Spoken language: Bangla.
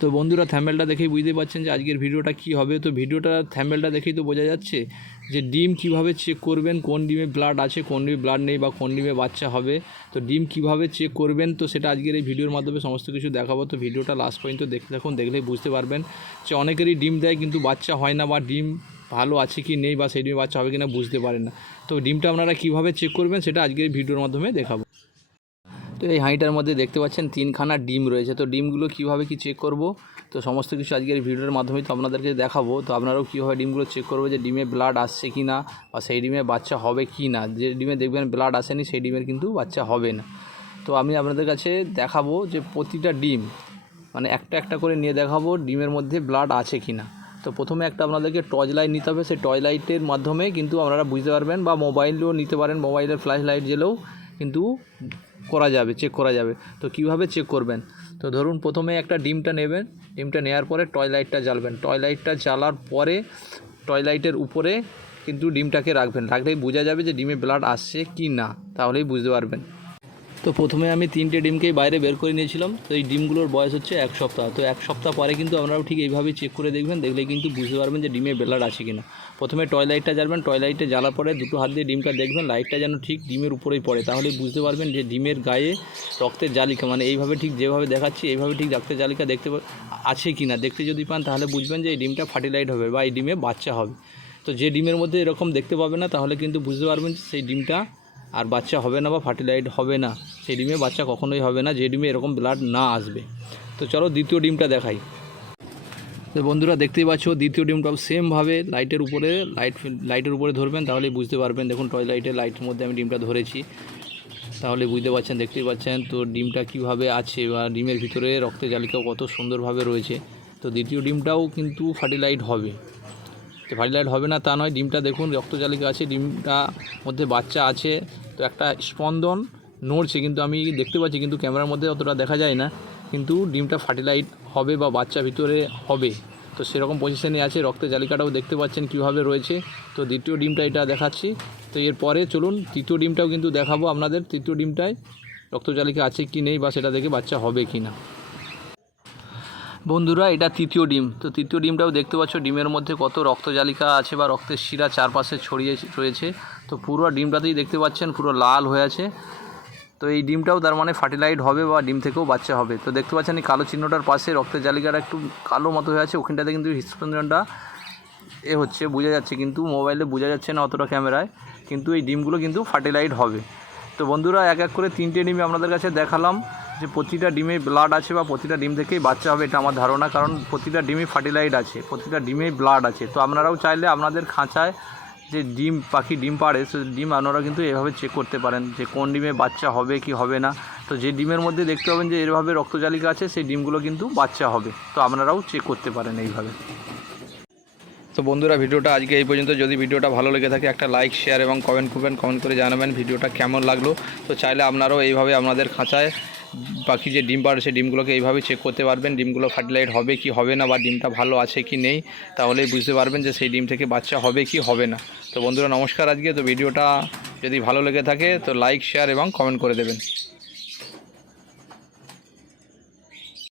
তো বন্ধুরা থ্যাম্বেলটা দেখেই বুঝতে পারছেন যে আজকের ভিডিওটা কি হবে। তো ভিডিওটা থ্যাম্বেলটা দেখেই তো বোঝা যাচ্ছে যে ডিম কীভাবে চেক করবেন, কোন ডিমে ব্লাড আছে, কোন ডিমে ব্লাড নেই বা কোন ডিমে বাচ্চা হবে। তো ডিম কীভাবে চেক করবেন, তো সেটা আজকের এই ভিডিওর মাধ্যমে সমস্ত কিছু দেখাবো। তো ভিডিওটা লাস্ট পর্যন্ত দেখতে থাকুন দেখলেই বুঝতে পারবেন যে অনেকেরই ডিম দেয় কিন্তু বাচ্চা হয় না বা ডিম ভালো আছে কি নেই বা সেই ডিমে বাচ্চা হবে কি না বুঝতে পারেন না। তো ডিমটা আপনারা কীভাবে চেক করবেন, সেটা আজকের ভিডিওর মাধ্যমে দেখাবো। তো এই হাঁড়িটার মধ্যে দেখতে পাচ্ছেন তিনখানা ডিম রয়েছে। তো ডিমগুলো কীভাবে কি চেক করব? তো সমস্ত কিছু আজকের ভিডিওর মাধ্যমে তো আপনাদেরকে দেখাবো। তো আপনারাও কীভাবে ডিমগুলো চেক করব যে ডিমে ব্লাড আসছে কি না বা সেই ডিমে বাচ্চা হবে কি না যে ডিমে দেখবেন ব্লাড আসেনি, সেই ডিমের কিন্তু বাচ্চা হবে না। তো আমি আপনাদের কাছে দেখাবো যে প্রতিটা ডিম মানে একটা একটা করে নিয়ে দেখাবো ডিমের মধ্যে ব্লাড আছে কি না তো প্রথমে একটা আপনাদেরকে টর্চ লাইট নিতে হবে। সেই টর্চ লাইটের মাধ্যমে কিন্তু আপনারা বুঝতে পারবেন বা মোবাইলও নিতে পারেন। মোবাইলের ফ্ল্যাশ লাইট জেলেও কিন্তু করা যাবে চেক করা যাবে। তো কীভাবে চেক করবেন? তো ধরুন প্রথমে একটা ডিমটা নেবেন। ডিমটা নেওয়ার পরে টয় লাইটটা জ্বালবেন। টয় লাইটটা জ্বালার পরে টয় লাইটের উপরে কিন্তু ডিমটাকে রাখবেন। রাখলেই বোঝা যাবে যে ডিমে ব্লাড আসছে কি না। তাহলেই বুঝতে পারবেন। তো প্রথমে আমি তিনটে ডিমকেই বাইরে বের করে নিয়েছিলাম। তো এই ডিমগুলোর বয়স হচ্ছে এক সপ্তাহ। তো এক সপ্তাহ পরে কিন্তু আপনারাও ঠিক এইভাবেই চেক করে দেখবেন, দেখলে কিন্তু বুঝতে পারবেন যে ডিমে ব্লাড আছে কিনা। প্রথমে টয় লাইটটা জ্বালবেন টয় লাইটে জ্বালার পরে দুটো হাত দিয়ে ডিমটা দেখবেন, লাইটটা যেন ঠিক ডিমের উপরেই পড়ে। তাহলে বুঝতে পারবেন যে ডিমের গায়ে রক্তের জালিকা মানে এইভাবে ঠিক যেভাবে দেখাচ্ছি, এইভাবে ঠিক রক্তের জালিকা দেখতে আছে কি না দেখতে যদি পান তাহলে বুঝবেন যে এই ডিমটা ফার্টিলাইট হবে বা এই ডিমে বাচ্চা হবে। তো যে ডিমের মধ্যে এরকম দেখতে পাবে না, তাহলে কিন্তু বুঝতে পারবেন সেই ডিমটা আর বাচ্চা হবে না বা ফার্টিলাইট হবে না, সেই ডিমে বাচ্চা কখনোই হবে না, যে ডিমে এরকম ব্লাড না আসবে। তো চলো দ্বিতীয় ডিমটা দেখাই। তো বন্ধুরা দেখতেই পাচ্ছ, দ্বিতীয় ডিমটাও সেমভাবে লাইটের উপরে লাইট লাইটের উপরে ধরবেন, তাহলেই বুঝতে পারবেন। দেখুন টয় লাইটের লাইটের মধ্যে আমি ডিমটা ধরেছি। তাহলে বুঝতে পারছেন, দেখতেই পাচ্ছেন, তো ডিমটা কীভাবে আছে বা ডিমের ভিতরে রক্তের জালিকাও কত সুন্দরভাবে রয়েছে। তো দ্বিতীয় ডিমটাও কিন্তু ফার্টিলাইট হবে। তো ফার্টিলাইট হবে না তা নয়। ডিমটা দেখুন রক্তজালিকা আছে, ডিমটা মধ্যে বাচ্চা আছে। তো একটা স্পন্দন নড়ছে, কিন্তু আমি দেখতে পাচ্ছি, কিন্তু ক্যামেরার মধ্যে অতটা দেখা যায় না। কিন্তু ডিমটা ফার্টিলাইট হবে বা বাচ্চা ভিতরে হবে। তো সেরকম পজিশনে আছে, রক্তের জালিকাটাও দেখতে পাচ্ছেন কীভাবে রয়েছে। তো দ্বিতীয় ডিমটা এটা দেখাচ্ছি। তো এরপরে চলুন, তৃতীয় ডিমটাও কিন্তু দেখাবো আপনাদের। তৃতীয় ডিমটায় রক্তজালিকা আছে কি নেই বা সেটা দেখে বাচ্চা হবে কি না। বন্ধুরা, এটা তৃতীয় ডিম। তো তৃতীয় ডিমটাও দেখতে পাচ্ছ, ডিমের মধ্যে কত রক্তজালিকা আছে বা রক্তের শিরা চারপাশে ছড়িয়ে রয়েছে। তো পুরো ডিমটাতেই দেখতে পাচ্ছেন, পুরো লাল হয়ে আছে। তো এই ডিমটাও তার মানে ফার্টিলাইট হবে বা ডিম থেকেও বাচ্চা হবে। তো দেখতে পাচ্ছেন, এই কালো চিহ্নটার পাশে রক্তের জালিকাটা একটু কালো মতো হয়ে আছে। ওখানটাতে কিন্তু হৃৎস্পন্দনটা এ হচ্ছে, বোঝা যাচ্ছে কিন্তু, মোবাইলে বোঝা যাচ্ছে না অতটা ক্যামেরায়। কিন্তু এই ডিমগুলো কিন্তু ফার্টিলাইট হবে। তো বন্ধুরা, এক এক করে তিনটে ডিমে আপনাদের কাছে দেখালাম। যে প্রতিটা ডিমে ব্লাড আছে বা প্রতিটা ডিম থেকেই বাচ্চা হবে, এটা আমার ধারণা। কারণ প্রতিটা ডিমে ফার্টিলাইট আছে, প্রতিটা ডিমেই ব্লাড আছে। তো আপনারাও চাইলে আপনাদের খাঁচায় যে ডিম, পাখি ডিম পাড়ে, সে ডিম আপনারা কিন্তু এভাবে চেক করতে পারেন যে কোন ডিমে বাচ্চা হবে কি হবে না। তো যে ডিমের মধ্যে দেখতে পাবেন যে এভাবে রক্তজালিকা আছে, সেই ডিমগুলো কিন্তু বাচ্চা হবে। তো আপনারাও চেক করতে পারেন এইভাবে। তো বন্ধুরা, ভিডিওটা আজকে এই পর্যন্ত। যদি ভিডিওটা ভালো লেগে থাকে, একটা লাইক শেয়ার এবং কমেন্ট করবেন কমেন্ট করে জানাবেন ভিডিওটা কেমন লাগল। তো চাইলে আপনারাও এইভাবে আপনাদের খাঁচায় বাকি যে ডিম পাড়ে, সেই ডিমগুলোকে এইভাবে চেক করতে পারবেন, ডিমগুলো ফার্টিলাইট হবে কি হবে না বা ডিমটা ভালো আছে কি নেই, তাহলেই বুঝতে পারবেন যে সেই ডিম থেকে বাচ্চা হবে কি হবে না। তো বন্ধুরা, নমস্কার আজকে। তো ভিডিওটা যদি ভালো লেগে থাকে, তো লাইক শেয়ার এবং কমেন্ট করে দেবেন।